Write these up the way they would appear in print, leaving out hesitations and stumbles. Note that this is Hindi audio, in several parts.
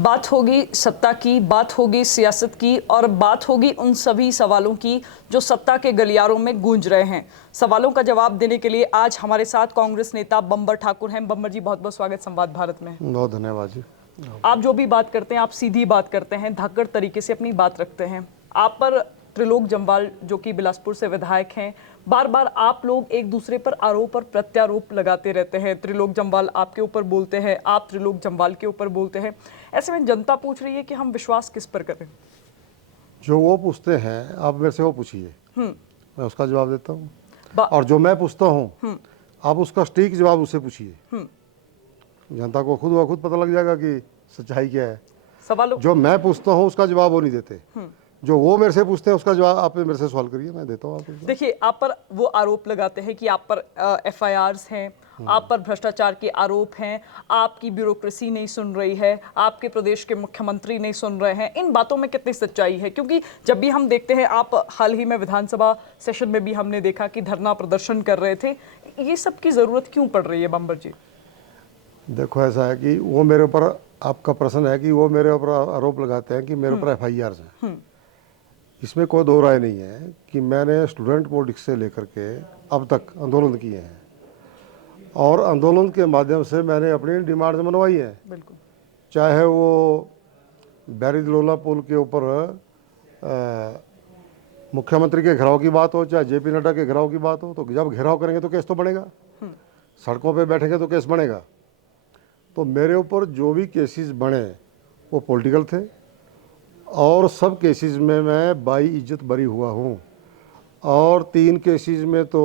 बात होगी सत्ता की, बात होगी सियासत की और बात होगी उन सभी सवालों की जो सत्ता के गलियारों में गूंज रहे हैं। सवालों का जवाब देने के लिए आज हमारे साथ कांग्रेस नेता बंबर ठाकुर हैं। बंबर जी, बहुत बहुत स्वागत संवाद भारत में। बहुत धन्यवाद जी। आप जो भी बात करते हैं, आप सीधी बात करते हैं, धाकड़ तरीके से अपनी बात रखते हैं। आप पर त्रिलोक जम्वाल जो कि बिलासपुर से विधायक हैं, बार बार आप लोग एक दूसरे पर आरोप और प्रत्यारोप लगाते रहते हैं। त्रिलोक जम्वाल आपके ऊपर बोलते हैं, आप त्रिलोक जम्वाल के ऊपर बोलते हैं। ऐसे में जनता पूछ रही है कि हम विश्वास किस पर करें। जो वो पूछते हैं आप मेरे से वो पूछिए, मैं उसका जवाब देता हूँ। और जो मैं पूछता हूँ आप उसका सटीक जवाब उससे पूछिए। जनता को खुद ब खुद पता लग जाएगा कि सच्चाई क्या है। सवाल जो मैं पूछता हूँ उसका जवाब वो नहीं देते, जो वो मेरे से पूछते हैं उसका जवाब आप मेरे से सवाल करिए, मैं देता हूँ आपको। देखिए, आप पर वो आरोप लगाते हैं कि आप पर एफआईआर्स हैं, आप पर भ्रष्टाचार के आरोप हैं, आपकी ब्यूरोक्रेसी नहीं सुन रही है, आपके प्रदेश के मुख्यमंत्री नहीं सुन रहे हैं। इन बातों में कितनी सच्चाई है? क्योंकि जब भी हम देखते हैं, आप हाल ही में विधानसभा सेशन में भी हमने देखा कि धरना प्रदर्शन कर रहे थे। ये सब की जरूरत क्यों पड़ रही है बंबर जी? देखो, ऐसा है कि वो मेरे ऊपर, आपका प्रश्न है कि वो मेरे ऊपर आरोप लगाते हैं कि मेरे ऊपर एफआईआर्स हैं। इसमें कोई दो राय नहीं है कि मैंने स्टूडेंट पॉलिटिक्स से लेकर के अब तक आंदोलन किए हैं और आंदोलन के माध्यम से मैंने अपनी डिमांड मनवाई है। बिल्कुल। चाहे वो बैरिज-लोला पुल के ऊपर मुख्यमंत्री के घेराव की बात हो, चाहे जेपी नड्डा के घेराव की बात हो, तो जब घेराव करेंगे तो केस तो बनेगा, सड़कों पे बैठेंगे तो केस बनेगा। तो मेरे ऊपर जो भी केसेस बने वो पॉलिटिकल थे और सब केसेस में मैं बाई इज्जत बरी हुआ हूँ। और 3 केसेस में तो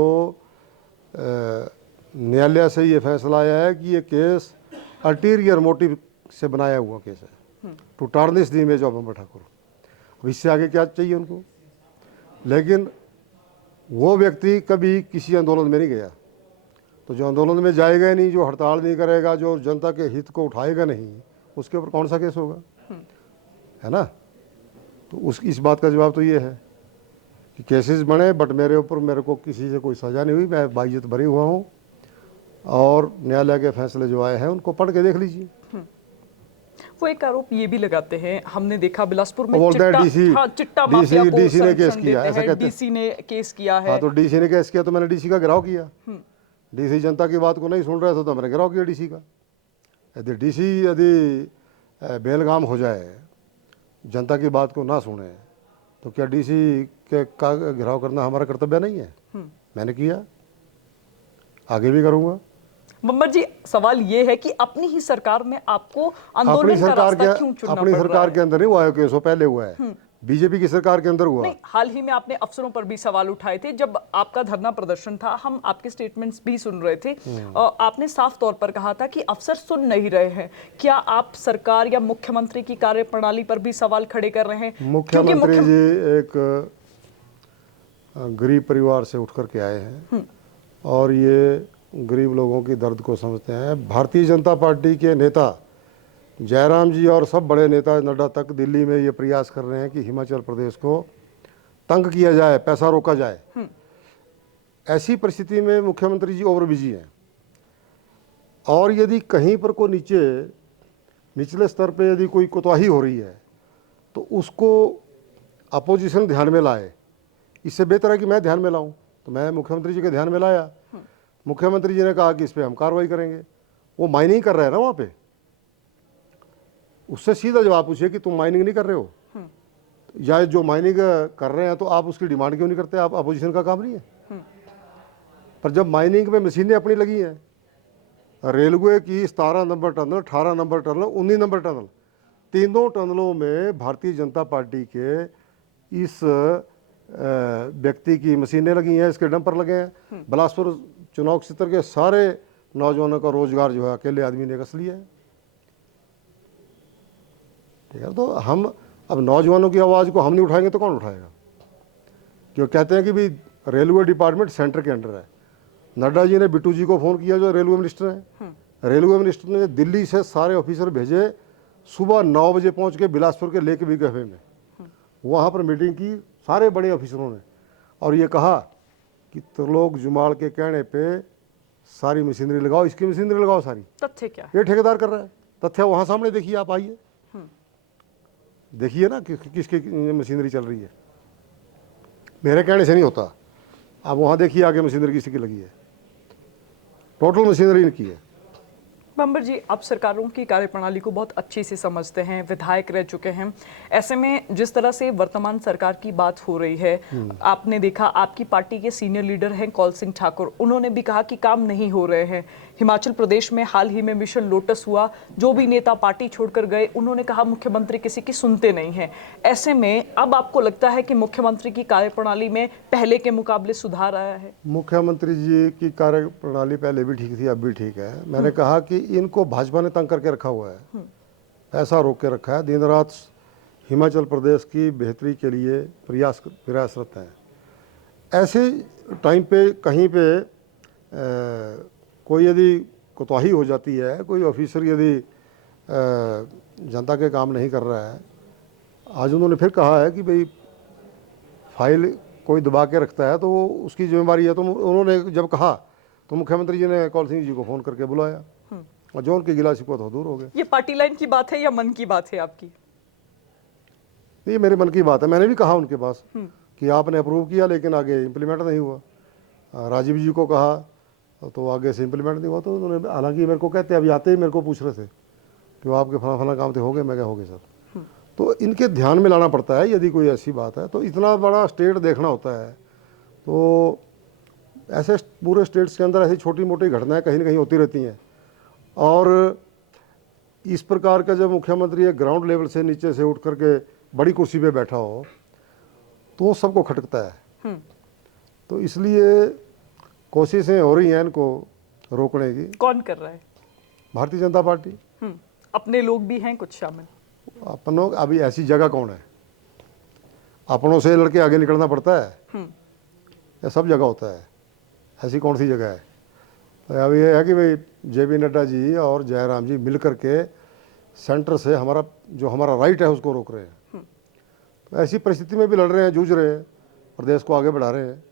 न्यायालय से ये फैसला आया है कि ये केस अल्टीरियर मोटिव से बनाया हुआ केस है, to tarnish the image of Bambar Thakur. अब इससे आगे क्या चाहिए उनको? लेकिन वो व्यक्ति कभी किसी आंदोलन में नहीं गया, तो जो आंदोलन में जाएगा नहीं, जो हड़ताल नहीं करेगा, जो जनता के हित को उठाएगा नहीं, उसके ऊपर कौन सा केस होगा? है ना? तो इस बात का जवाब तो ये है कि केसेस बने, बट मेरे ऊपर मेरे को किसी से कोई सज़ा नहीं हुई, मैं बाइज्जत भरी हुआ हूँ। और न्यायालय के फैसले जो आए हैं उनको पढ़ के देख लीजिए। वो एक आरोप ये भी लगाते हैं, हमने देखा बिलासपुर में बोलते हैं चिट्टा माफिया को डीसी ने केस संरक्षण किया, देते ऐसा हैं। कहते हैं। डीसी ने केस किया है। हाँ, तो डीसी ने केस किया तो मैंने डीसी का घेराव किया। डीसी जनता की बात को नहीं सुन रहे थे तो मैंने घेराव किया डीसी का। यदि बेलगाम हो जाए, जनता की बात को ना सुने, तो क्या डीसी के का घेराव करना हमारा कर्तव्य नहीं है? मैंने किया, आगे भी करूँगा। बंबर जी, सवाल ये है कि अपनी ही सरकार में आपको आंदोलन अपनी का सरकार रास्ता क्यों चुनना अपनी पड़ रहा सरकार है? के अंदर नहीं हुआ है केस, वो पहले हुआ है, बीजेपी की सरकार के अंदर हुआ। नहीं, हाल ही में आपने अफसरों पर भी सवाल उठाए थे। जब आपका धरना प्रदर्शन था, हम आपके स्टेटमेंट्स भी सुन रहे थे और आपने साफ तौर पर कहा था कि अफसर सुन नहीं रहे हैं। क्या आप सरकार या मुख्यमंत्री की कार्यप्रणाली पर भी सवाल खड़े कर रहे हैं? मुख्यमंत्री जी एक गरीब परिवार से उठ कर के आए हैं और ये गरीब लोगों की दर्द को समझते हैं। भारतीय जनता पार्टी के नेता जयराम जी और सब बड़े नेता नड्डा तक दिल्ली में ये प्रयास कर रहे हैं कि हिमाचल प्रदेश को तंग किया जाए, पैसा रोका जाए। ऐसी परिस्थिति में मुख्यमंत्री जी ओवर बिजी हैं और यदि कहीं पर को निचले स्तर पे यदि कोई कोताही हो रही है तो उसको अपोजिशन ध्यान में लाए। इससे बेहतर है कि मैं ध्यान में लाऊं, तो मैं मुख्यमंत्री जी के ध्यान में लाया। मुख्यमंत्री जी ने कहा कि इस पर हम कार्रवाई करेंगे। वो माइनिंग कर रहे हैं ना वहाँ पे, उससे सीधा जवाब पूछिए कि तुम माइनिंग नहीं कर रहे हो, या जो माइनिंग कर रहे हैं तो आप उसकी डिमांड क्यों नहीं करते? आप अपोजिशन का काम नहीं है। पर जब माइनिंग में मशीनें अपनी लगी हैं, रेलवे की 17 number tunnel, 18 number tunnel, 19 number tunnel, तीनों टनलों में भारतीय जनता पार्टी के इस व्यक्ति की मशीनें लगी हैं, इसके डंपर लगे हैं। बिलासपुर चुनाव क्षेत्र के सारे नौजवानों का रोजगार जो है अकेले आदमी ने कस लिया है। ठीक है, तो हम अब नौजवानों की आवाज़ को हम नहीं उठाएंगे तो कौन उठाएगा? क्यों कहते हैं कि भी रेलवे डिपार्टमेंट सेंटर के अंडर है। नड्डा जी ने बिट्टू जी को फ़ोन किया जो रेलवे मिनिस्टर हैं, रेलवे मिनिस्टर ने दिल्ली से सारे ऑफिसर भेजे, सुबह 9 बजे पहुंच के बिलासपुर के लेक वी कैफे में वहाँ पर मीटिंग की सारे बड़े ऑफिसरों ने, और ये कहा कि त्रिलोक जुमाल के कहने पे सारी मशीनरी लगाओ, इसकी मशीनरी लगाओ सारी। तथ्य क्या है? ये ठेकेदार कर रहा है, तथ्य वहाँ सामने देखिए, आप आइए। देखिए ना कि किसकी मशीनरी चल रही है, मेरे कहने से नहीं होता। आप वहाँ देखिए आगे मशीनरी किसी की लगी है, टोटल मशीनरी इनकी है। बंबर जी, आप सरकारों की कार्यप्रणाली को बहुत अच्छे से समझते हैं, विधायक रह चुके हैं। ऐसे में जिस तरह से वर्तमान सरकार की बात हो रही है, आपने देखा आपकी पार्टी के सीनियर लीडर हैं कौल सिंह ठाकुर, उन्होंने भी कहा कि काम नहीं हो रहे हैं। हिमाचल प्रदेश में हाल ही में मिशन लोटस हुआ, जो भी नेता पार्टी छोड़कर गए उन्होंने कहा मुख्यमंत्री किसी की सुनते नहीं हैं। ऐसे में अब आपको लगता है कि मुख्यमंत्री की कार्यप्रणाली में पहले के मुकाबले सुधार आया है? मुख्यमंत्री जी की कार्य प्रणाली पहले भी ठीक थी, अब भी ठीक है। मैंने कहा कि इनको भाजपा ने तंग करके रखा हुआ है, पैसा रोक के रखा है, दिन रात हिमाचल प्रदेश की बेहतरी के लिए प्रयासरत हैं। ऐसे टाइम पे कहीं पे कोई यदि कोताही हो जाती है, कोई ऑफिसर यदि जनता के काम नहीं कर रहा है, आज उन्होंने फिर कहा है कि भाई फाइल कोई दबा के रखता है तो वो उसकी जिम्मेदारी है। तो उन्होंने जब कहा तो मुख्यमंत्री जी ने कौल सिंह जी को फ़ोन करके बुलाया और जो उनकी गिला शिकवा तो दूर हो गए। ये पार्टी लाइन की बात है या मन की बात है आपकी? ये मेरे मन की बात है। मैंने भी कहा उनके पास कि आपने अप्रूव किया लेकिन आगे इम्प्लीमेंट नहीं हुआ। राजीव जी को कहा तो आगे से इम्प्लीमेंट नहीं हुआ। तो उन्होंने, हालांकि मेरे को कहते अभी आते ही मेरे को पूछ रहे थे कि वो आपके फला फला काम थे, हो गए? मैं क्या हो गए सर। तो इनके ध्यान में लाना पड़ता है यदि कोई ऐसी बात है। तो इतना बड़ा स्टेट देखना होता है, तो ऐसे पूरे स्टेट्स के अंदर ऐसी छोटी मोटी घटनाएं कहीं ना कहीं होती रहती हैं। और इस प्रकार का जब मुख्यमंत्री एक ग्राउंड लेवल से नीचे से उठ करके बड़ी कुर्सी पे बैठा हो तो सबको खटकता है। तो इसलिए कोशिशें हो रही हैं इनको रोकने की। कौन कर रहा है? भारतीय जनता पार्टी। अपने लोग भी हैं कुछ शामिल? अपनों, अभी ऐसी जगह कौन है? अपनों से लड़के आगे निकलना पड़ता है या सब जगह होता है? ऐसी कौन सी जगह है? तो अभी ये है कि भाई JP नड्डा जी और जयराम जी मिल करके सेंटर से हमारा राइट है उसको रोक रहे हैं। तो ऐसी परिस्थिति में भी लड़ रहे हैं, जूझ रहे हैं, प्रदेश को आगे बढ़ा रहे हैं।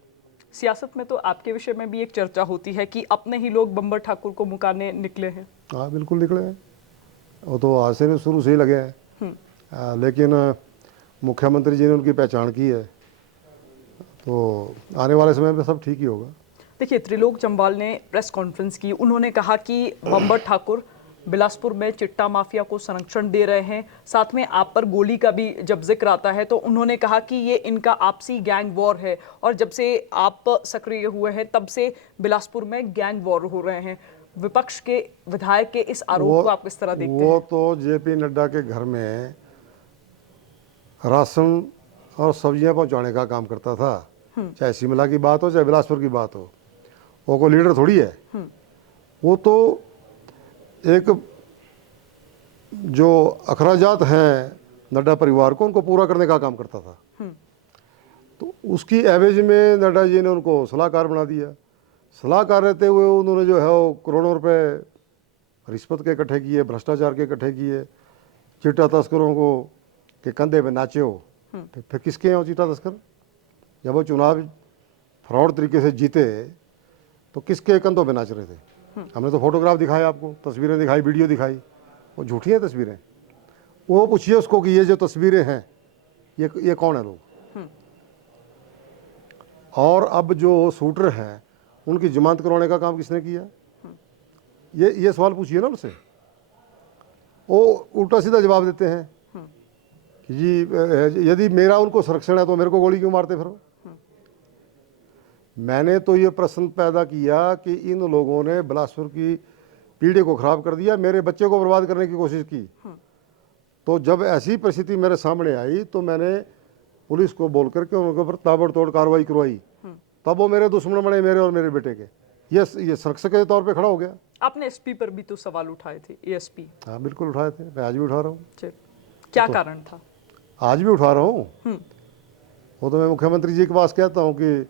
सियासत में तो आपके विषय में भी एक चर्चा होती है कि अपने ही लोग बंबर ठाकुर को मुकाने निकले हैं। हाँ बिल्कुल निकले हैं, वो तो आज से शुरू से ही लगे हैं। लेकिन मुख्यमंत्री जी ने उनकी पहचान की है, तो आने वाले समय में सब ठीक ही होगा। देखिए, त्रिलोक जम्वाल ने प्रेस कॉन्फ्रेंस की, उन्होंने कहा कि बंबर ठाकुर बिलासपुर में चिट्टा माफिया को संरक्षण दे रहे हैं। साथ में आप पर गोली का भी जब जिक्र आता है तो उन्होंने कहा कि ये इनका आपसी गैंग वॉर है और जब से आप सक्रिय हुए हैं तब से बिलासपुर में गैंग वॉर हो रहे हैं। विपक्ष के विधायक के इस आरोप को आप किस तरह देखते हैं? वो तो JP नड्डा के घर में राशन और सब्जियां पहुंचाने का काम करता था, चाहे शिमला की बात हो चाहे बिलासपुर की बात हो। वो कोई लीडर थोड़ी है। वो तो एक जो अखराजात हैं नड्डा परिवार को, उनको पूरा करने का काम करता था। तो उसकी एवज में नड्डा जी ने उनको सलाहकार बना दिया। सलाहकार रहते हुए उन्होंने जो है वो करोड़ों रुपए रिश्वत के इकट्ठे किए, भ्रष्टाचार के इकट्ठे किए, चिट्टा तस्करों को के कंधे पे नाचे हो। तो फिर किसके हैं वो चिट्टा तस्कर? जब वो चुनाव फ्रॉड तरीके से जीते तो किसके कंधों पे नाच रहे थे? हमने तो फोटोग्राफ दिखाए आपको, तस्वीरें दिखाई, वीडियो दिखाई, वो झूठी हैं तस्वीरें। वो पूछिए उसको कि ये जो तस्वीरें हैं ये कौन है लोग? और अब जो शूटर हैं उनकी जमानत करवाने का काम किसने किया? ये सवाल पूछिए ना उनसे। वो उल्टा सीधा जवाब देते हैं कि जी यदि मेरा उनको संरक्षण है तो मेरे को गोली क्यों मारते फिर? मैंने तो ये प्रश्न पैदा किया कि इन लोगों ने बिलासपुर की पीढ़ी को खराब कर दिया, मेरे बच्चे को बर्बाद करने की कोशिश की। तो जब ऐसी परिस्थिति मेरे सामने आई तो मैंने पुलिस को बोल करके उनके ऊपर ताबड़तोड़ कार्रवाई करवाई। तब वो मेरे दुश्मन बने, मेरे और मेरे बेटे के। ये संरक्षक के तौर पे खड़ा हो गया। आपने SP पर भी तो सवाल उठाए थे, ASP। हाँ बिल्कुल उठाए थे, मैं आज भी उठा रहा हूँ। क्या कारण था? आज भी उठा रहा हूँ। वो तो मैं मुख्यमंत्री जी के पास कहता हूँ कि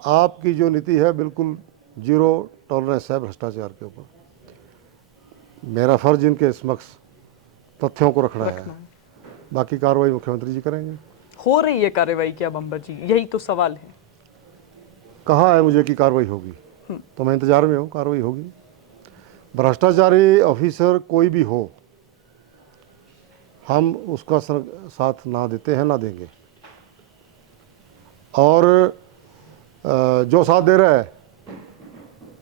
आपकी जो नीति है बिल्कुल जीरो टॉलरेंस है भ्रष्टाचार के ऊपर। मेरा फर्ज इनके समक्ष तथ्यों को रखना है, बाकी कार्रवाई मुख्यमंत्री जी करेंगे। हो रही है कार्रवाई क्या बंबर जी? यही तो सवाल है। कहा है मुझे कि कार्रवाई होगी, तो मैं इंतजार में हूँ, कार्रवाई होगी। भ्रष्टाचारी ऑफिसर कोई भी हो, हम उसका साथ ना देते हैं ना देंगे। और जो साथ दे रहा है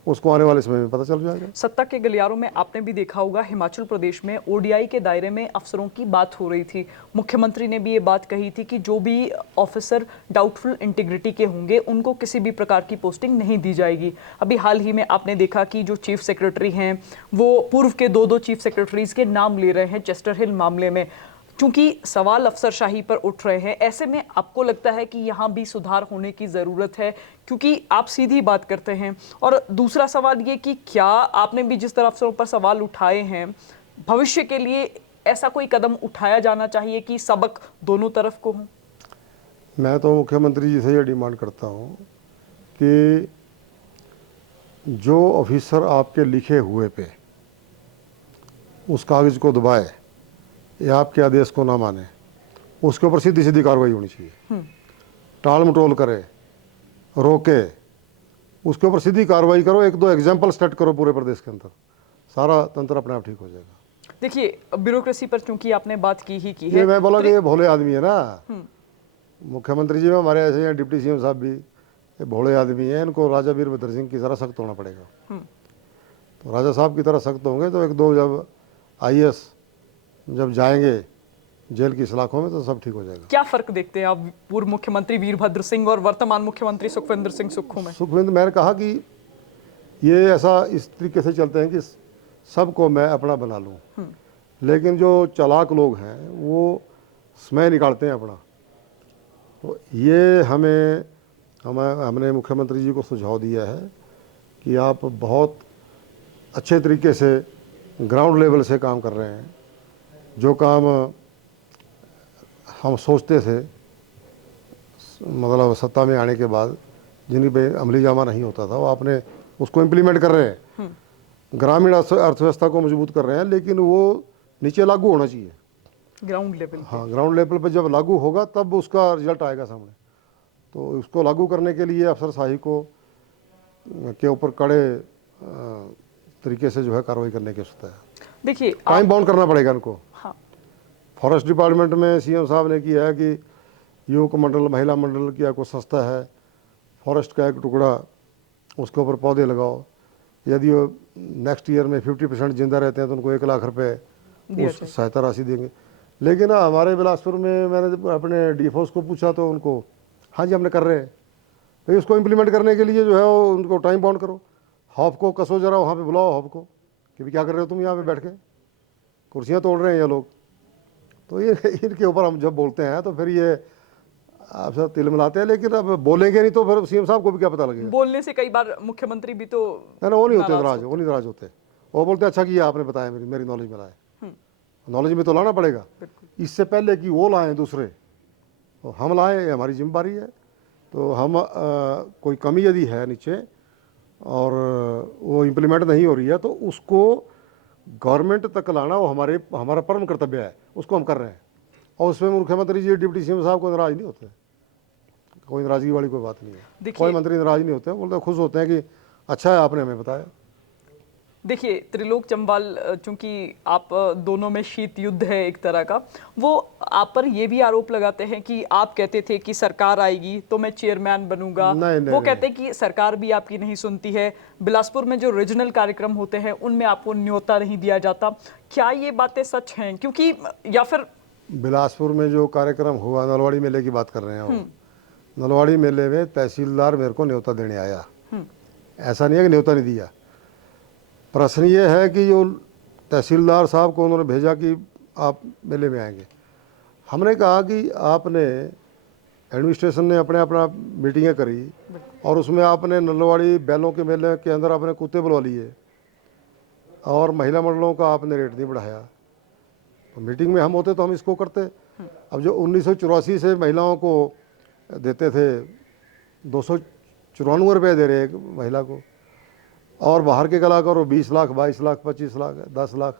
उसको आने वाले समय में पता चल जाएगा। सत्ता के गलियारों में आपने भी देखा होगा, हिमाचल प्रदेश में ओडीआई के दायरे में अफसरों की बात हो रही थी। मुख्यमंत्री ने भी ये बात कही थी कि जो भी ऑफिसर डाउटफुल इंटीग्रिटी के होंगे उनको किसी भी प्रकार की पोस्टिंग नहीं दी जाएगी। अभी हाल ही में आपने देखा कि जो चीफ सेक्रेटरी हैं वो पूर्व के दो चीफ सेक्रेटरीज के नाम ले रहे हैं चेस्टर हिल मामले में। चूंकि सवाल अफसरशाही पर उठ रहे हैं, ऐसे में आपको लगता है कि यहाँ भी सुधार होने की ज़रूरत है, क्योंकि आप सीधी बात करते हैं। और दूसरा सवाल ये कि क्या आपने भी जिस तरह अफसरों पर सवाल उठाए हैं, भविष्य के लिए ऐसा कोई कदम उठाया जाना चाहिए कि सबक दोनों तरफ को हो? मैं तो मुख्यमंत्री जी से ये डिमांड करता हूँ कि जो ऑफिसर आपके लिखे हुए पे उस कागज़ को दबाए या आपके आदेश को ना माने, उसके ऊपर सीधी सीधी कार्रवाई होनी चाहिए। टाल मटोल करे, रोके, उसके ऊपर सीधी कार्रवाई करो। एक दो एग्जाम्पल सेट करो पूरे प्रदेश के अंदर, सारा तंत्र अपने आप ठीक हो जाएगा। देखिए, ब्यूरोक्रेसी पर चूंकि आपने बात की ही की है, ये मैं बोला कि ये भोले आदमी है ना, मुख्यमंत्री जी में हमारे ऐसे हैं, डिप्टी सीएम साहब भी ये भोले आदमी हैं। इनको राजा वीरभद्र सिंह की तरह सख्त होना पड़ेगा। तो राजा साहब की तरह सख्त होंगे तो एक दो जब आईएएस जब जाएंगे जेल की सलाखों में तो सब ठीक हो जाएगा। क्या फर्क देखते हैं आप पूर्व मुख्यमंत्री वीरभद्र सिंह और वर्तमान मुख्यमंत्री सुखविंदर सिंह सुक्खू में? सुखविंदर, मैंने कहा कि ये ऐसा इस तरीके से चलते हैं कि सबको मैं अपना बना लूं, लेकिन जो चालाक लोग हैं वो समय निकालते हैं अपना। तो ये हमने मुख्यमंत्री जी को सुझाव दिया है कि आप बहुत अच्छे तरीके से ग्राउंड लेवल से काम कर रहे हैं। जो काम हम सोचते थे, मतलब सत्ता में आने के बाद जिन पे अमली जामा नहीं होता था, वो आपने उसको इम्प्लीमेंट कर रहे हैं। ग्रामीण अर्थव्यवस्था को मजबूत कर रहे हैं, लेकिन वो नीचे लागू होना चाहिए, ग्राउंड लेवल। हाँ, ग्राउंड लेवल पर जब लागू होगा तब उसका रिजल्ट आएगा सामने। तो उसको लागू करने के लिए अफसरशाही को के ऊपर कड़े तरीके से जो है कार्रवाई करने की आवश्यकता है। देखिए, टाइम बाउंड करना पड़ेगा इनको। हाँ, फॉरेस्ट डिपार्टमेंट में सीएम साहब ने किया है कि युवक मंडल, महिला मंडल की कोई संस्था है, फॉरेस्ट का एक टुकड़ा, उसके ऊपर पौधे लगाओ। यदि वो नेक्स्ट ईयर में 50% जिंदा रहते हैं तो उनको 1 लाख रुपए उस सहायता राशि देंगे। लेकिन हमारे बिलासपुर में मैंने अपने डीएफओस को पूछा तो उनको, हाँ जी हमने कर रहे हैं। भाई उसको इम्प्लीमेंट करने के लिए जो है वो उनको टाइम बाउंड करो। हॉफ को कसो, जरा वहाँ पे बुलाओ हॉफ को कि भी क्या कर रहे हो तुम यहाँ पे बैठ के, कुर्सियाँ तोड़ रहे हैं ये लोग। तो ये इनके ऊपर हम जब बोलते हैं तो फिर ये आपसे तिल मिलाते हैं, लेकिन अब बोलेंगे नहीं तो फिर सीएम साहब को भी क्या पता लगेगा। बोलने से कई बार मुख्यमंत्री भी तो है ना, वो नहीं होते नाराज, वो नहीं नाराज होते। वो बोलते अच्छा किया आपने बताया, मेरी नॉलेज में लाए। नॉलेज में तो लाना पड़ेगा, इससे पहले कि वो लाएं दूसरे, तो हम लाएं, ये हमारी जिम्मेदारी है। तो हम कोई कमी यदि है नीचे और वो इम्प्लीमेंट नहीं हो रही है तो उसको गवर्नमेंट तक लाना वो हमारा परम कर्तव्य है, उसको हम कर रहे हैं। और उसमें मुख्यमंत्री जी, डिप्टी सीएम साहब को नाराज नहीं होते, कोई नाराजगी वाली कोई बात नहीं है। कोई मंत्री नाराज नहीं होते, बोलते खुश होते हैं कि अच्छा है आपने हमें बताया। देखिए, त्रिलोक जम्वाल, चूंकि आप दोनों में शीत युद्ध है एक तरह का, वो आप पर ये भी आरोप लगाते हैं कि आप कहते थे कि सरकार आएगी तो मैं चेयरमैन बनूंगा। वो कहते हैं कि सरकार भी आपकी नहीं सुनती है। बिलासपुर में जो रीजनल कार्यक्रम होते हैं उनमें आपको न्योता नहीं दिया जाता। क्या ये बातें सच हैं? क्योंकि या फिर बिलासपुर में जो कार्यक्रम हुआ, नलवाड़ी मेले की बात कर रहे हैं, नलवाड़ी मेले में तहसीलदार मेरे को न्योता देने आया। ऐसा नहीं है कि न्योता नहीं दिया। प्रश्न ये है कि जो तहसीलदार साहब को उन्होंने भेजा कि आप मेले में आएंगे, हमने कहा कि आपने एडमिनिस्ट्रेशन ने अपना मीटिंगें करी और उसमें आपने नलवाड़ी बैलों के मेले के अंदर आपने कुत्ते बुलवा लिए और महिला मंडलों का आपने रेट नहीं बढ़ाया। तो मीटिंग में हम होते तो हम इसको करते। अब जो 1984 से महिलाओं को देते थे, 294 रुपये दे रहे एक महिला को, और बाहर के कलाकार 20 लाख, 22 लाख, 25 लाख, 10 लाख।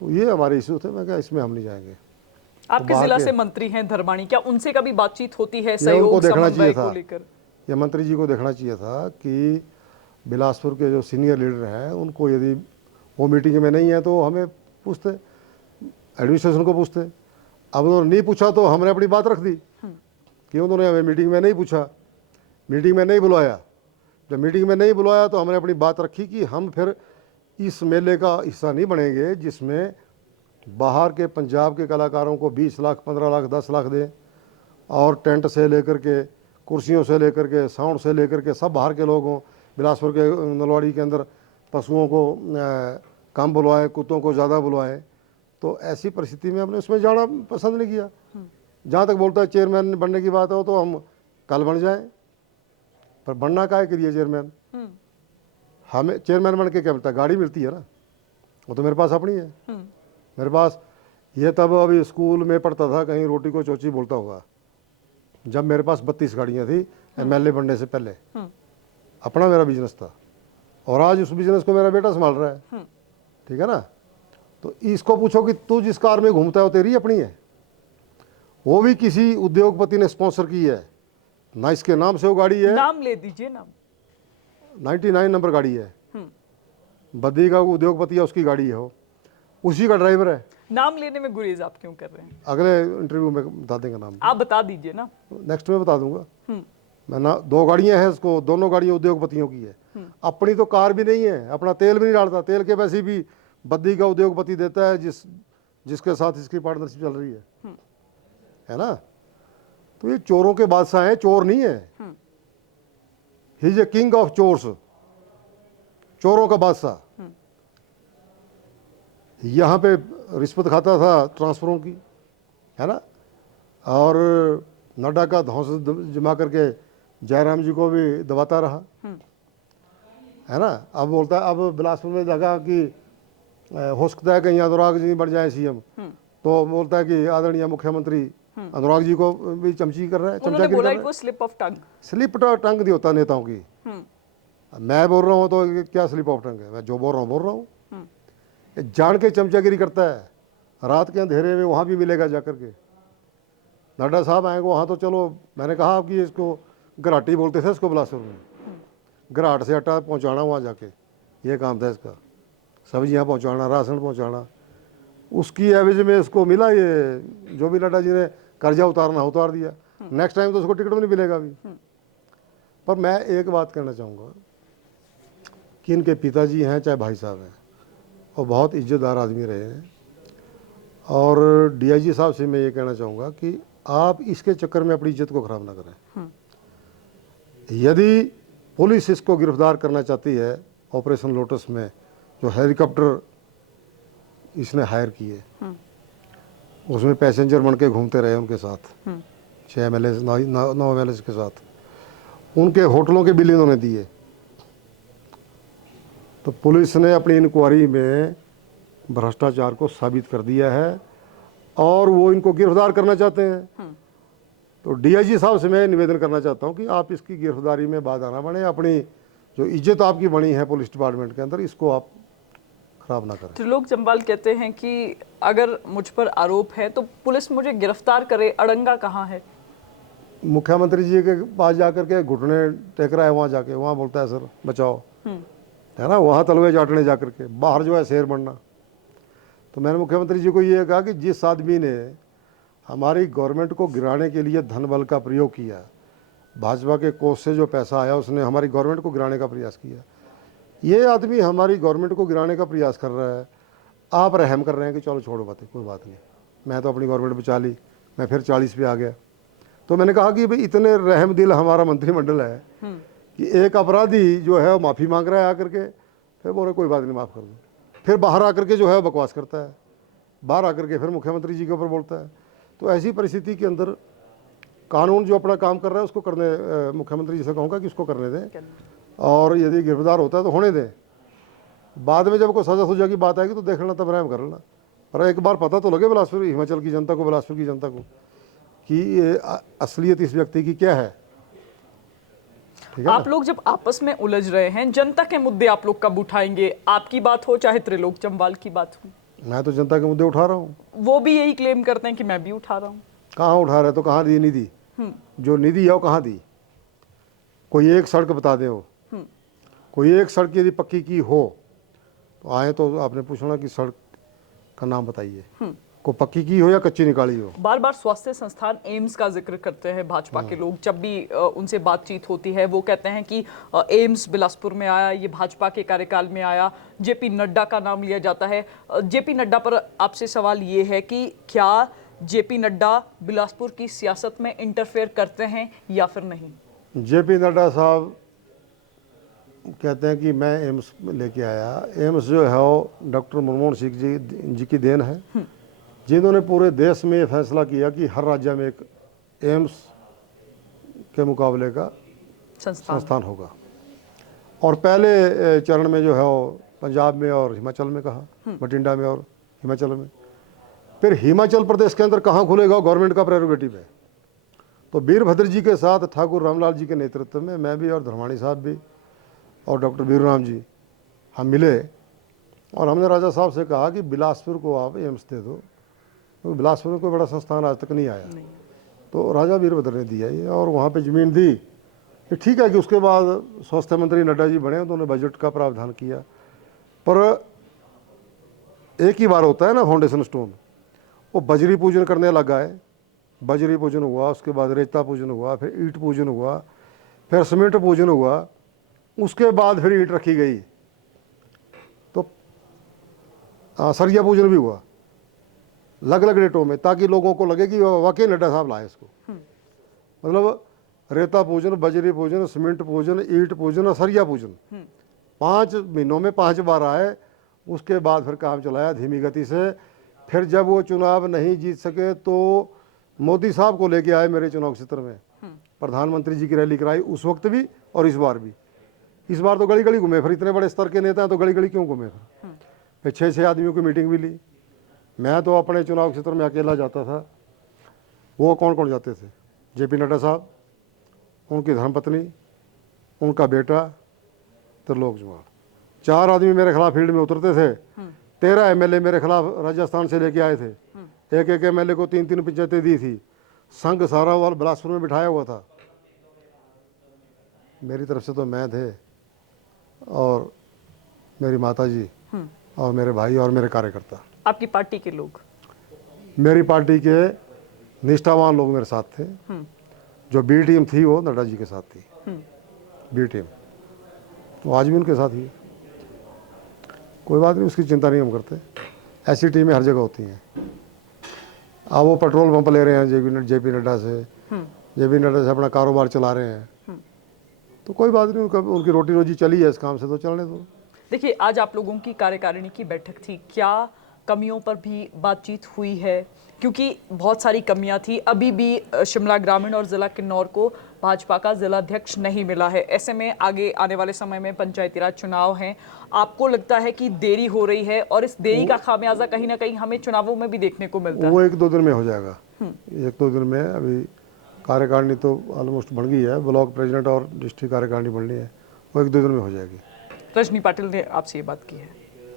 तो ये हमारे इशू थे। मैं क्या इसमें हम नहीं जाएंगे। आपके जिला से मंत्री हैं धर्माणी, क्या उनसे कभी बातचीत होती है उनको सहयोग देखना समन्वय चाहिए को था, लेकर? ये मंत्री जी को देखना चाहिए था कि बिलासपुर के जो सीनियर लीडर हैं उनको यदि वो मीटिंग में नहीं है तो हमें पूछते, एडमिनिस्ट्रेशन को पूछते। अब उन्होंने नहीं पूछा तो हमने अपनी बात रख दी कि उन्होंने हमें मीटिंग में नहीं पूछा, मीटिंग में नहीं बुलाया। जब मीटिंग में नहीं बुलाया तो हमने अपनी बात रखी कि हम फिर इस मेले का हिस्सा नहीं बनेंगे जिसमें बाहर के पंजाब के कलाकारों को 20 लाख 15 लाख 10 लाख दें और टेंट से लेकर के, कुर्सियों से लेकर के, साउंड से लेकर के सब बाहर के लोग हों। बिलासपुर के नलवाड़ी के अंदर पशुओं को कम बुलवाएं, कुत्तों को ज़्यादा बुलवाएं। तो ऐसी परिस्थिति में हमने उसमें जाना पसंद नहीं किया। जहाँ तक बोलता है चेयरमैन बनने की बात हो तो हम कल बन जाएं, पर बनना काहे के लिए चेयरमैन? हमें चेयरमैन बन के क्या मिलता है? गाड़ी मिलती है ना, वो तो मेरे पास अपनी है। मेरे पास ये तब अभी स्कूल में पढ़ता था, कहीं रोटी को चोची बोलता होगा, जब मेरे पास 32 गाड़ियाँ थी एमएलए बनने से पहले। अपना मेरा बिजनेस था और आज उस बिजनेस को मेरा बेटा संभाल रहा है। ठीक है ना? तो इसको पूछो कि तू जिस कार में घूमता है वो तेरी अपनी है? वो भी किसी उद्योगपति ने स्पॉन्सर की है ना, इसके नाम से वो गाड़ी है। नाम ले दीजिए। नाम 99 नंबर गाड़ी है, बद्दी का उद्योगपति है, उसकी गाड़ी है, वो उसी का ड्राइवर है। नाम लेने में गुरेज आप क्यों कर रहे हैं? अगले इंटरव्यू में बता देंगे नाम। आप बता दीजिए ना। नेक्स्ट में बता दूंगा। मैं ना, 2 गाड़ियां हैं उसको, दोनों गाड़ियां उद्योगपतियों की है। अपनी तो कार भी नहीं है, अपना तेल भी नहीं डालता, तेल के पैसे भी बद्दी का उद्योगपति देता है जिसके साथ इसकी पार्टनरशिप चल रही है ना? तो ये चोरों के बादशाह हैं, चोर नहीं है। He is a king of chores, चोरों का बादशाह। यहाँ पे रिश्वत खाता था ट्रांसफरों की, है ना? और नड्डा का धौंस जमा करके जयराम जी को भी दबाता रहा, है ना? अब बोलता है, अब बिलासपुर में लगा कि हो सकता है कहीं अनुराग जी बन जाए सीएम, तो बोलता है कि आदरणीय मुख्यमंत्री अनुराग जी को भी चमची कर रहा है, उन्होंने बोला कि वो स्लिप ऑफ टंग। स्लिप टंग नहीं होता नेताओं की। मैं बोल रहा हूँ तो क्या स्लिप ऑफ टंग है? मैं जो बोल रहा हूँ। जान के चमचागिरी करता है, रात के अंधेरे में वहाँ भी मिलेगा जाकर के। नड्डा साहब आएंगे वहाँ तो चलो, मैंने कहा कि इसको घराटी बोलते थे इसको बिलासपुर में, घराट से आटा पहुँचाना वहाँ जाके, ये काम था इसका, सब्जियाँ पहुँचाना, राशन पहुँचाना। उसकी एवज में इसको मिला ये, जो भी नड्डा जी ने कर्जा उतारना उतार दिया। नेक्स्ट टाइम तो उसको टिकट भी नहीं मिलेगा अभी। पर मैं एक बात कहना चाहूँगा कि इनके पिताजी हैं चाहे भाई साहब हैं, और बहुत इज्जतदार आदमी रहे हैं। और डीआईजी साहब से मैं ये कहना चाहूँगा कि आप इसके चक्कर में अपनी इज्जत को खराब ना करें। यदि पुलिस इसको गिरफ्तार करना चाहती है, ऑपरेशन लोटस में जो हेलीकॉप्टर इसने हायर किए, उसमें पैसेंजर बन के घूमते रहे उनके साथ, 6 एमएलए 9 एमएलए के साथ, उनके होटलों के बिल इन्होंने दिए। तो पुलिस ने अपनी इंक्वायरी में भ्रष्टाचार को साबित कर दिया है और वो इनको गिरफ्तार करना चाहते हैं। तो डीआईजी साहब से मैं निवेदन करना चाहता हूं कि आप इसकी गिरफ्तारी में बाधा ना बने, अपनी जो इज्जत आपकी बनी है पुलिस डिपार्टमेंट के अंदर, इसको आप खराब ना करें। त्रिलोक जम्वाल कहते हैं कि अगर मुझ पर आरोप है तो पुलिस मुझे गिरफ्तार करे, अड़ंगा कहाँ है? मुख्यमंत्री जी के पास जाकर के घुटने टेक रहा है, वहाँ जाके वहाँ बोलता है सर बचाओ, है ना? वहाँ तलवे चाटने जाकर के, बाहर जो है शेर बनना। तो मैंने मुख्यमंत्री जी को ये कहा कि जिस आदमी ने हमारी गवर्नमेंट को गिराने के लिए धन बल का प्रयोग किया, भाजपा के कोष से जो पैसा आया उसने हमारी गवर्नमेंट को गिराने का प्रयास किया, ये आदमी हमारी गवर्नमेंट को गिराने का प्रयास कर रहा है। आप रहम कर रहे हैं कि चलो छोड़ो बातें, कोई बात नहीं, मैं तो अपनी गवर्नमेंट बचा ली, मैं फिर 40 पे आ गया। तो मैंने कहा कि भाई इतने रहम दिल हमारा मंत्रिमंडल है कि एक अपराधी जो है वो माफ़ी मांग रहा है आकर के, फिर बोल रहे कोई बात नहीं माफ़ कर दो, फिर बाहर आकर के जो है बकवास करता है, बाहर आकर के फिर मुख्यमंत्री जी के ऊपर बोलता है। तो ऐसी परिस्थिति के अंदर कानून जो अपना काम कर रहा है उसको करने, मुख्यमंत्री जी से कहूँगा कि उसको करने दें, और यदि गिरफ्तार होता है तो होने दें। बाद में जब कोई सजा सुजा की बात आएगी तो देख लेना, तब रहम कर लेना। पर एक बार पता तो लगे बिलासपुर, हिमाचल की जनता को, बिलासपुर की जनता को, कि ये असलियत इस व्यक्ति की क्या है। ठीक है? आप लोग जब आपस में उलझ रहे हैं, जनता के मुद्दे आप लोग कब उठाएंगे? आपकी बात हो चाहे त्रिलोक जम्वाल की बात हो। मैं तो जनता के मुद्दे उठा रहा हूँ। वो भी यही क्लेम करते हैं कि मैं भी उठा रहा हूँ। कहाँ उठा रहे? तो कहाँ दी निधि? जो निधि है वो कहाँ दी? कोई एक सड़क बता दे, हो कोई एक सड़क यदि पक्की की हो तो आए, तो आपने पूछना कि सड़क का नाम बताइए, को पक्की की हो या कच्ची निकाली हो। बार बार स्वास्थ्य संस्थान एम्स का जिक्र करते हैं भाजपा के लोग, जब भी उनसे बातचीत होती है वो कहते हैं कि एम्स बिलासपुर में आया, ये भाजपा के कार्यकाल में आया। जेपी नड्डा का नाम लिया जाता है। जेपी नड्डा पर आपसे सवाल ये है कि क्या जेपी नड्डा बिलासपुर की सियासत में इंटरफेयर करते हैं या फिर नहीं? जेपी नड्डा साहब कहते हैं कि मैं एम्स लेके आया। एम्स जो है वो डॉक्टर मनमोहन सिंह जी की देन है, जिन्होंने पूरे देश में ये फैसला किया कि हर राज्य में एक एम्स के मुकाबले का संस्थान होगा। और पहले चरण में जो है वो पंजाब में और हिमाचल में कहा, बठिंडा में और हिमाचल में। फिर हिमाचल प्रदेश के अंदर कहाँ खुलेगा, गवर्नमेंट का प्रेरोगेटिव है। तो वीरभद्र जी के साथ ठाकुर रामलाल जी के नेतृत्व में मैं भी और धर्माणी साहब भी और डॉक्टर वीरराम जी हम मिले और हमने राजा साहब से कहा कि बिलासपुर को आप एम्स दे दो, क्योंकि बिलासपुर में कोई बड़ा संस्थान आज तक नहीं आया। तो राजा वीरभद्र ने दिया ये और वहाँ पे ज़मीन दी। ये ठीक है कि उसके बाद स्वास्थ्य मंत्री नड्डा जी बने तो उन्होंने बजट का प्रावधान किया, पर एक ही बार होता है ना फाउंडेशन स्टोन। वो बजरी पूजन करने लगा है, बजरी पूजन हुआ, उसके बाद रेता पूजन हुआ, फिर ईंट पूजन हुआ, फिर सीमेंट पूजन हुआ, उसके बाद फिर ईंट रखी गई, तो सरिया पूजन भी हुआ अलग अलग डेटों में, ताकि लोगों को लगे कि वाकई नड्डा साहब लाए इसको। मतलब रेता पूजन, बजरी पूजन, सीमेंट पूजन, ईंट पूजन और सरिया पूजन 5 महीनों में 5 बार आए। उसके बाद फिर काम चलाया धीमी गति से। फिर जब वो चुनाव नहीं जीत सके तो मोदी साहब को लेके आए मेरे चुनाव क्षेत्र में, प्रधानमंत्री जी की रैली कराई उस वक्त भी और इस बार भी। इस बार तो गली गली घूमे, फिर इतने बड़े स्तर के नेता हैं तो गली गली क्यों घूमे? फिर 6-6 आदमियों की मीटिंग भी ली। मैं तो अपने चुनाव क्षेत्र में अकेला जाता था। वो कौन कौन जाते थे? जेपी नड्डा साहब, उनकी धर्मपत्नी, उनका बेटा त्रिलोक जम्वाल, 4 आदमी मेरे खिलाफ फील्ड में उतरते थे। 13 एमएलए मेरे खिलाफ राजस्थान से लेके आए थे। एक एक एमएलए को 3-3 पंचायतें दी थी। संघ सारा वाल बिलासपुर में बिठाया हुआ था। मेरी तरफ से तो मैं थे और मेरी माता जी और मेरे भाई और मेरे कार्यकर्ता। आपकी पार्टी के लोग? मेरी पार्टी के निष्ठावान लोग मेरे साथ थे। जो बी टीम थी वो नड्डा जी के साथ थी। बी टीम तो आज भी उनके साथ ही है। कोई बात नहीं, उसकी चिंता नहीं हम करते। ऐसी टीमें हर जगह होती हैं। अब वो पेट्रोल पंप ले रहे हैं जेपी नड्डा से, जेपी नड्डा से अपना कारोबार चला रहे हैं, तो कोई बात नहीं, उनकी रोटी रोजी चली है इस काम से तो चलने दो। देखिए, आज आप लोगों की कार्यकारिणी की बैठक थी, क्या कमियों पर भी बातचीत हुई है? क्योंकि बहुत सारी कमियां थी। अभी भी शिमला ग्रामीण और ज़िला किन्नौर को भाजपा का जिलाध्यक्ष नहीं मिला है। ऐसे में आगे आने वाले समय में पंचायती राज चुनाव हैं। आपको लगता है कि देरी हो रही है और इस देरी का खामियाजा कहीं ना कहीं हमें चुनावों में भी देखने को मिलता है? वो 1-2 दिन में हो जाएगा। 1-2 दिन में। अभी कार्यकारिणी तो ऑलमोस्ट बन गई है, ब्लॉक प्रेसिडेंट और डिस्ट्रिक्ट कार्यकारिणी बननी है, वो 1-2 दिन में हो जाएगी। रजनी पाटिल ने आपसे ये बात की है?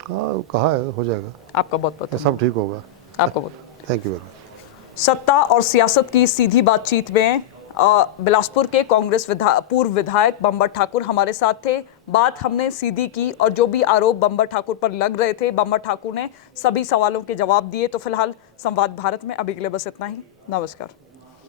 हाँ, कहा है हो जाएगा। आपका बहुत बहुत सब ठीक होगा। आपका बहुत थैंक यू वेरी मच। सत्ता और सियासत की सीधी बातचीत में बिलासपुर के कांग्रेस पूर्व विधायक बंबर ठाकुर हमारे साथ थे। बात हमने सीधी की और जो भी आरोप बंबर ठाकुर पर लग रहे थे, बंबर ठाकुर ने सभी सवालों के जवाब दिए। तो फिलहाल संवाद भारत में अभी के लिए बस इतना ही। नमस्कार।